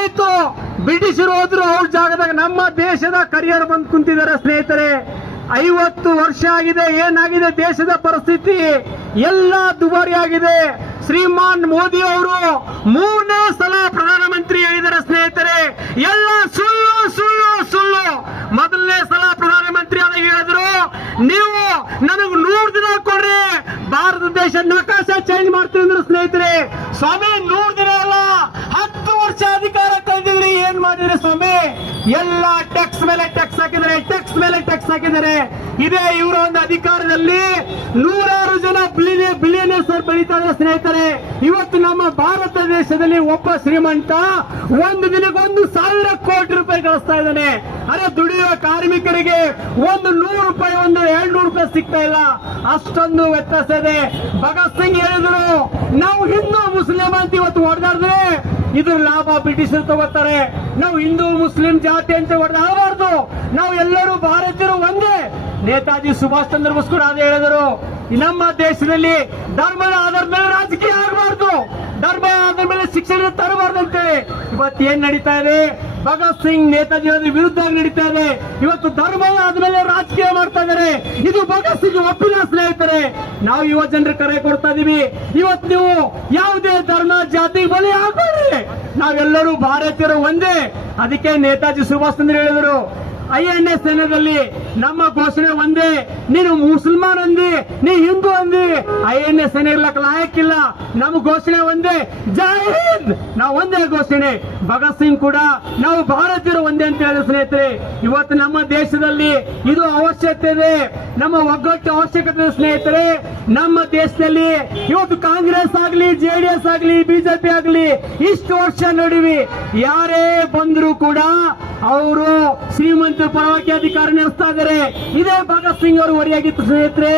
ಆಯ್ತು, ಬ್ರಿಟಿಷರು ಹೋದ್ರು, ಅವ್ರ ಜಾಗದಾಗ ನಮ್ಮ ದೇಶದ ಕರಿಯರ್ ಬಂದು ಕುಂತಿದ್ದಾರೆ ಸ್ನೇಹಿತರೆ. 50 ವರ್ಷ ಆಗಿದೆ. ಏನಾಗಿದೆ ದೇಶದ ಪರಿಸ್ಥಿತಿ? ಎಲ್ಲ ದುಬಾರಿ ಆಗಿದೆ. ಶ್ರೀಮಾನ್ ಮೋದಿ ಅವರು 3ನೇ ಸಲ ಪ್ರಧಾನಮಂತ್ರಿ ಹೇಳಿದ್ದಾರೆ ಸ್ನೇಹಿತರೆ. ಎಲ್ಲ ಸುಳ್ಳು ಸುಳ್ಳು ಸುಳ್ಳು. ಮೊದಲನೇ ಸಲ ಪ್ರಧಾನಮಂತ್ರಿ ಆದಾಗ ಹೇಳಿದ್ರು, ನೀವು ನನಗೆ 100 ದಿನ ಕೊಡ್ರಿ, ಭಾರತ ದೇಶ ನಕಾಶ ಚೇಂಜ್ ಮಾಡ್ತೀವಿ ಅಂದ್ರೆ ಸ್ನೇಹಿತರೆ. ಸ್ವಾಮಿ 100 ದಿನ ಅಲ್ಲ, 10 ವರ್ಷ ಅಧಿಕಾರ ಕಳೆದಿದ್ರಿ. ಏನ್ ಮಾಡಿದ್ರಿ ಸ್ವಾಮಿ? ಎಲ್ಲ ಟ್ಯಾಕ್ಸ್ ಮೇಲೆ ಟ್ಯಾಕ್ಸ್ ಹಾಕಿದ್ದಾರೆ, ಟ್ಯಾಕ್ಸ್ ಮೇಲೆ ಟ್ಯಾಕ್ಸ್ ಹಾಕಿದ್ದಾರೆ. ಇದೇ ಇವರ ಒಂದು ಅಧಿಕಾರದಲ್ಲಿ ನೂರಾರು ಜನ ಬಿಲಿಯನೇರ್ಸ್ ಬೆಳೀತಾ ಇದ್ದಾರೆ ಸ್ನೇಹಿತರೆ. ಇವತ್ತು ನಮ್ಮ ಭಾರತ ದೇಶದಲ್ಲಿ ಒಬ್ಬ ಶ್ರೀಮಂತ ಒಂದು ದಿನಕ್ಕೆ 1,000 ಕೋಟಿ ರೂಪಾಯಿ ಗಳಿಸ್ತಾ ಇದ್ದಾನೆ. ಅರೆ, ದುಡಿಯುವ ಕಾರ್ಮಿಕರಿಗೆ ಒಂದು 100 ರೂಪಾಯಿ, ಒಂದು 200 ರೂಪಾಯಿ ಸಿಗ್ತಾ ಇಲ್ಲ. ಅಷ್ಟೊಂದು ವ್ಯತ್ಯಾಸ ಇದೆ. ಭಗತ್ ಸಿಂಗ್ ಹೇಳಿದ್ರು, ನಾವು ಹಿಂದೂ ಮುಸ್ಲಿಂ ಅಂತ ಇವತ್ತು ಹೊಡೆದಾಡಿದ್ರೆ ಇದ್ರ ಲಾಭ ಬ್ರಿಟಿಷರು ತಗೋತಾರೆ. ನಾವು ಹಿಂದೂ ಮುಸ್ಲಿಂ ಜಾತಿ ಅಂತ ಹೊಡೆದಾಡಬಾರ್ದು, ನಾವು ಎಲ್ಲರೂ ಭಾರತೀಯರು ಒಂದೇ. ನೇತಾಜಿ ಸುಭಾಷ್ ಚಂದ್ರ ಬೋಸ್ ಕೂಡ ಅದೇ ಹೇಳಿದರು. ನಮ್ಮ ದೇಶದಲ್ಲಿ ಧರ್ಮದ ಆಧಾರದ ಮೇಲೆ ರಾಜಕೀಯ ಆಗಬಾರ್ದು, ಧರ್ಮದ ಆಧಾರದ ಮೇಲೆ ಶಿಕ್ಷಣ ತರಬಾರ್ದು ಅಂತೇಳಿ ಇವತ್ತು ಏನ್ ನಡೀತಾ ಇದೆ? ಭಗತ್ ಸಿಂಗ್ ನೇತಾಜಿ ವಿರುದ್ಧ ನಡೀತಾ ಇದೆ. ಇವತ್ತು ಧರ್ಮದ ಆದ್ಮೇಲೆ ರಾಜಕೀಯ ಮಾಡ್ತಾ ಇದ್ದಾರೆ. ಇದು ಭಗತ್ ಸಿಂಗ್ ಒಪ್ಪಿಲ್ಲ ಸ್ನೇಹಿತರೆ. ನಾವು ಯುವ ಜನರು ಕರೆ ಕೊಡ್ತಾ ಇದೀವಿ, ಇವತ್ತು ನೀವು ಯಾವುದೇ ಧರ್ಮ ಜಾತಿ ಬಲಿ ಆಗಬೇಡಿ, ನಾವೆಲ್ಲರೂ ಭಾರತೀಯರು ಒಂದೇ. ಅದಕ್ಕೆ ನೇತಾಜಿ ಸುಭಾಷ್ ಚಂದ್ರ ಹೇಳಿದರು, INA ಸೇನೆಯಲ್ಲಿ ನಮ್ಮ ಘೋಷಣೆ ಒಂದೇ. ನೀನು ಮುಸಲ್ಮಾನ್ ಅಂದಿ, ನೀ ಹಿಂದೂ ಅಂದಿ, INA ಸೇನೆ ಇರ್ಲಕ್ಕ ಲಾಯಕ್ಕಿಲ್ಲ. ನಮ್ಮ ಘೋಷಣೆ ಒಂದೇ, ಜೈ ಹಿಂದ್, ನಾವು ಒಂದೇ ಘೋಷಣೆ. ಭಗತ್ ಸಿಂಗ್ ಕೂಡ ನಾವು ಭಾರತೀಯರು ಒಂದೇ ಅಂತ ಹೇಳಿದ ಸ್ನೇಹಿತರೆ. ಇವತ್ತು ನಮ್ಮ ದೇಶದಲ್ಲಿ ಇದು ಅವಶ್ಯಕತೆ ಇದೆ, ನಮ್ಮ ಒಗ್ಗಟ್ಟು ಅವಶ್ಯಕತೆ ಇದೆ ಸ್ನೇಹಿತರೆ. ನಮ್ಮ ದೇಶದಲ್ಲಿ ಇವತ್ತು ಕಾಂಗ್ರೆಸ್ ಆಗಲಿ, JDS ಆಗಲಿ, BJP ಆಗಲಿ ಇಷ್ಟು ವರ್ಷ ನೋಡಿವಿ, ಯಾರೇ ಬಂದರೂ ಕೂಡ ಅವರು ಶ್ರೀಮಂತರ ಪರವಾಗಿ ಅಧಿಕಾರ ನಡೆಸ್ತಾ ಇದ್ದಾರೆ. ಇದೇ ಭಗತ್ ಸಿಂಗ್ ಅವರು ಹೊರೆಯಾಗಿತ್ತು ಸ್ನೇಹಿತರೆ.